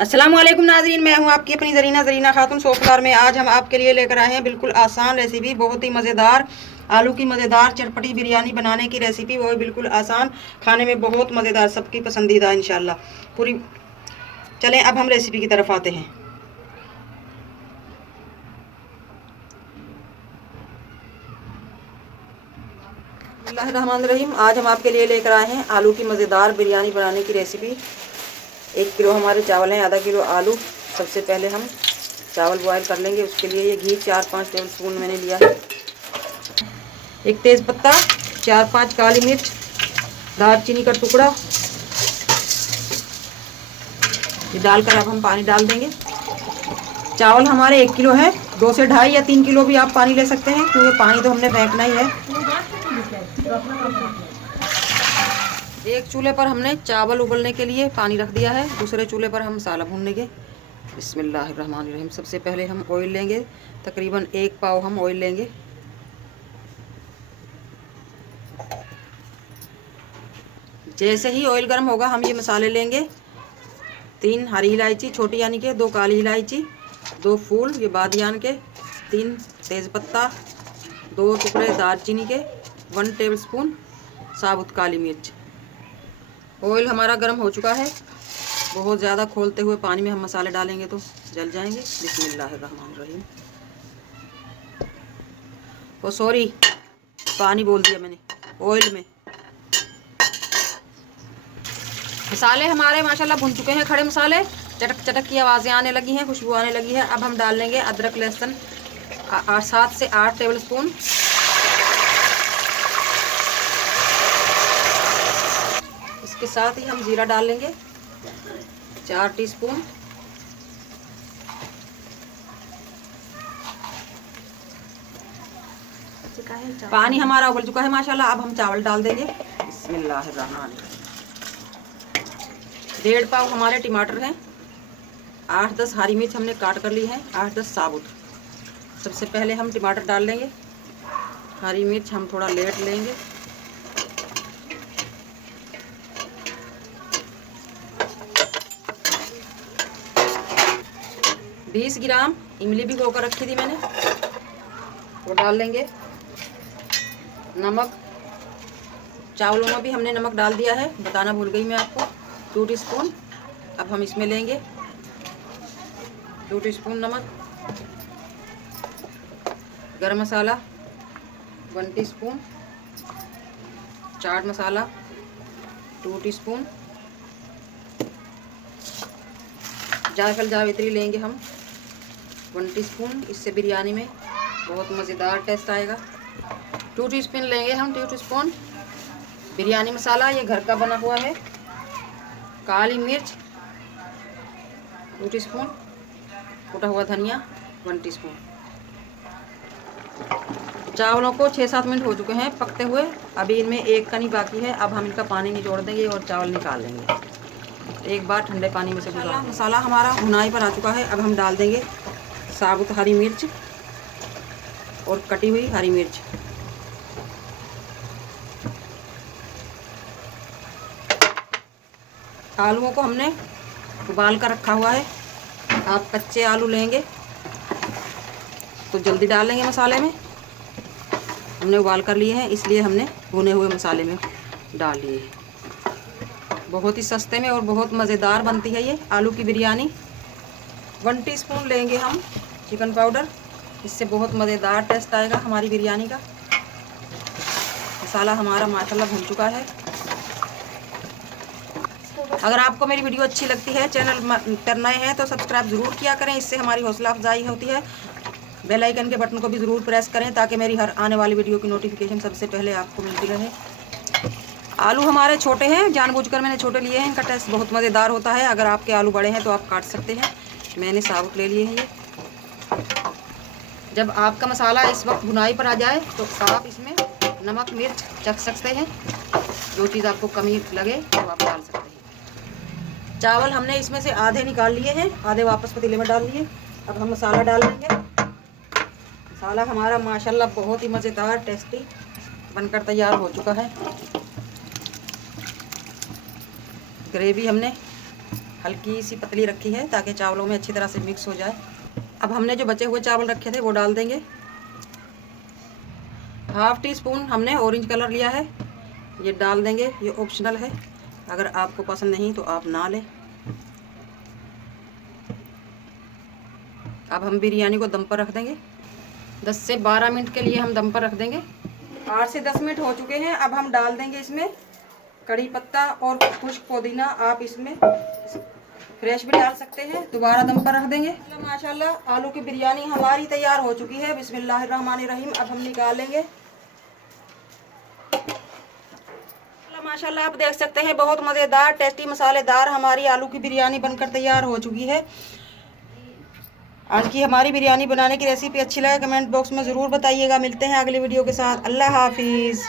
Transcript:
अस्सलाम वालेकुम नाज़रीन, मैं हूं आपकी अपनी ज़रीना खातून सोफदार में। आज हम आपके लिए लेकर आए हैं बिल्कुल आसान रेसिपी, बहुत ही मज़ेदार आलू की मज़ेदार चटपटी बिरयानी बनाने की रेसिपी। वो बिल्कुल आसान, खाने में बहुत मज़ेदार, सबकी पसंदीदा इंशाल्लाह पूरी। चलें अब हम रेसिपी की तरफ आते हैं। बिस्मिल्लाहिर्रहमानिर्रहीम। आज हम आपके लिए लेकर आए हैं आलू की मज़ेदार बिरयानी बनाने की रेसिपी। 1 किलो हमारे चावल हैं, आधा किलो आलू। सबसे पहले हम चावल बॉयल कर लेंगे। उसके लिए ये घी 4-5 टेबल स्पून मैंने लिया है। 1 तेज़ पत्ता, 4-5 काली मिर्च, दालचीनी का टुकड़ा, ये डालकर अब हम पानी डाल देंगे। चावल हमारे 1 किलो है, 2 से 2.5 या 3 किलो भी आप पानी ले सकते हैं, क्योंकि पानी तो हमने फेंकना ही है। एक चूल्हे पर हमने चावल उबलने के लिए पानी रख दिया है, दूसरे चूल्हे पर हम मसाला भूनेंगे। बिस्मिल्लाहिर्रहमानिर्रहीम। सबसे पहले हम ऑयल लेंगे, तकरीबन 1 पाव हम ऑयल लेंगे। जैसे ही ऑयल गर्म होगा हम ये मसाले लेंगे। 3 हरी इलायची छोटी यानी के, 2 काली इलायची, 2 फूल ये बादियान के, 3 तेज़पत्ता, 2 टुकड़े दालचीनी के, 1 टेबलस्पून साबुत काली मिर्च। ऑयल हमारा गर्म हो चुका है। बहुत ज़्यादा खोलते हुए पानी में हम मसाले डालेंगे तो जल जाएंगे। बिस्मिल्लाहिर्रहमानिर्रहीम। ओ सॉरी, पानी बोल दिया मैंने, ऑयल में। मसाले हमारे माशाल्लाह भुन चुके हैं, खड़े मसाले। चटक चटक की आवाज़ें आने लगी हैं, खुशबू आने लगी है। अब हम डाल लेंगे अदरक लहसुन 7 से 8 टेबल स्पून। इसके साथ ही हम जीरा डाल लेंगे 4 टीस्पून। पानी हमारा उबल चुका है माशाल्लाह। अब हम चावल डाल देंगे। बिस्मिल्लाहिर्रहमानिर्रहीम। 1.5 पाव हमारे टमाटर हैं, 8-10 हरी मिर्च हमने काट कर ली है, 8-10 साबुत। सबसे पहले हम टमाटर डाल लेंगे, हरी मिर्च हम थोड़ा लेट लेंगे। बीस ग्राम इमली भी भिगो कर रखी थी मैंने, वो डाल लेंगे। नमक, चावलों में भी हमने नमक डाल दिया है, बताना भूल गई मैं आपको, 2 टीस्पून। अब हम इसमें लेंगे 2 टीस्पून नमक। गरम मसाला 1 टीस्पून, चाट मसाला 2 टीस्पून, जायफल जावित्री लेंगे हम 1 टीस्पून। इससे बिरयानी में बहुत मज़ेदार टेस्ट आएगा। 2 टीस्पून लेंगे हम, 2 टीस्पून बिरयानी मसाला, ये घर का बना हुआ है। काली मिर्च 2 टीस्पून, कुटा हुआ धनिया 1 टीस्पून। चावलों को 6-7 मिनट हो चुके हैं पकते हुए, अभी इनमें एक कनी बाकी है। अब हम इनका पानी निचोड़ देंगे और चावल निकाल लेंगे। एक बार ठंडे पानी में से मसाला हमारा भुनाई पर आ चुका है। अब हम डाल देंगे साबुत हरी मिर्च और कटी हुई हरी मिर्च। आलूओं को हमने उबाल कर रखा हुआ है। आप कच्चे आलू लेंगे तो जल्दी डाल लेंगे मसाले में, हमने उबाल कर लिए हैं इसलिए हमने भुने हुए मसाले में डाल लिए। बहुत ही सस्ते में और बहुत मज़ेदार बनती है ये आलू की बिरयानी। 1 टीस्पून लेंगे हम चिकन पाउडर, इससे बहुत मज़ेदार टेस्ट आएगा हमारी बिरयानी का। मसाला हमारा माशाल्लाह भुन चुका है। अगर आपको मेरी वीडियो अच्छी लगती है, चैनल पर नए हैं तो सब्सक्राइब ज़रूर किया करें, इससे हमारी हौसला अफजाई होती है। बेल आइकन के बटन को भी ज़रूर प्रेस करें ताकि मेरी हर आने वाली वीडियो की नोटिफिकेशन सबसे पहले आपको मिलती रहे। आलू हमारे छोटे हैं, जानबूझकर मैंने छोटे लिए हैं, इनका टेस्ट बहुत मज़ेदार होता है। अगर आपके आलू बड़े हैं तो आप काट सकते हैं, मैंने साबुत ले लिए हैं ये। जब आपका मसाला इस वक्त भुनाई पर आ जाए तो आप इसमें नमक मिर्च चख सकते हैं, जो चीज़ आपको कमी लगे तो आप डाल सकते हैं। चावल हमने इसमें से आधे निकाल लिए हैं, आधे वापस पतीले में डाल लिए। अब हम मसाला डाल देंगे। मसाला हमारा माशाल्लाह बहुत ही मज़ेदार टेस्टी बनकर तैयार हो चुका है। ग्रेवी हमने हल्की सी पतली रखी है ताकि चावलों में अच्छी तरह से मिक्स हो जाए। अब हमने जो बचे हुए चावल रखे थे वो डाल देंगे। हाफ टी स्पून हमने ऑरेंज कलर लिया है, ये डाल देंगे। ये ऑप्शनल है, अगर आपको पसंद नहीं तो आप ना लें। अब हम बिरयानी को दम पर रख देंगे। 10 से 12 मिनट के लिए हम दम पर रख देंगे। 8 से 10 मिनट हो चुके हैं। अब हम डाल देंगे इसमें कड़ी पत्ता और खुश्क पुदीना। आप इसमें फ्रेश भी डाल सकते हैं। दोबारा दम पर रख देंगे। माशाल्लाह आलू की बिरयानी हमारी तैयार हो चुकी है। बिस्मिल्लाहिर्रहमानिर्रहीम। अब हम निकालेंगे। माशाल्लाह आप देख सकते हैं बहुत मज़ेदार टेस्टी मसालेदार हमारी आलू की बिरयानी बनकर तैयार हो चुकी है। आज की हमारी बिरयानी बनाने की रेसिपी अच्छी लगे कमेंट बॉक्स में ज़रूर बताइएगा। मिलते हैं अगली वीडियो के साथ। अल्लाह हाफिज़।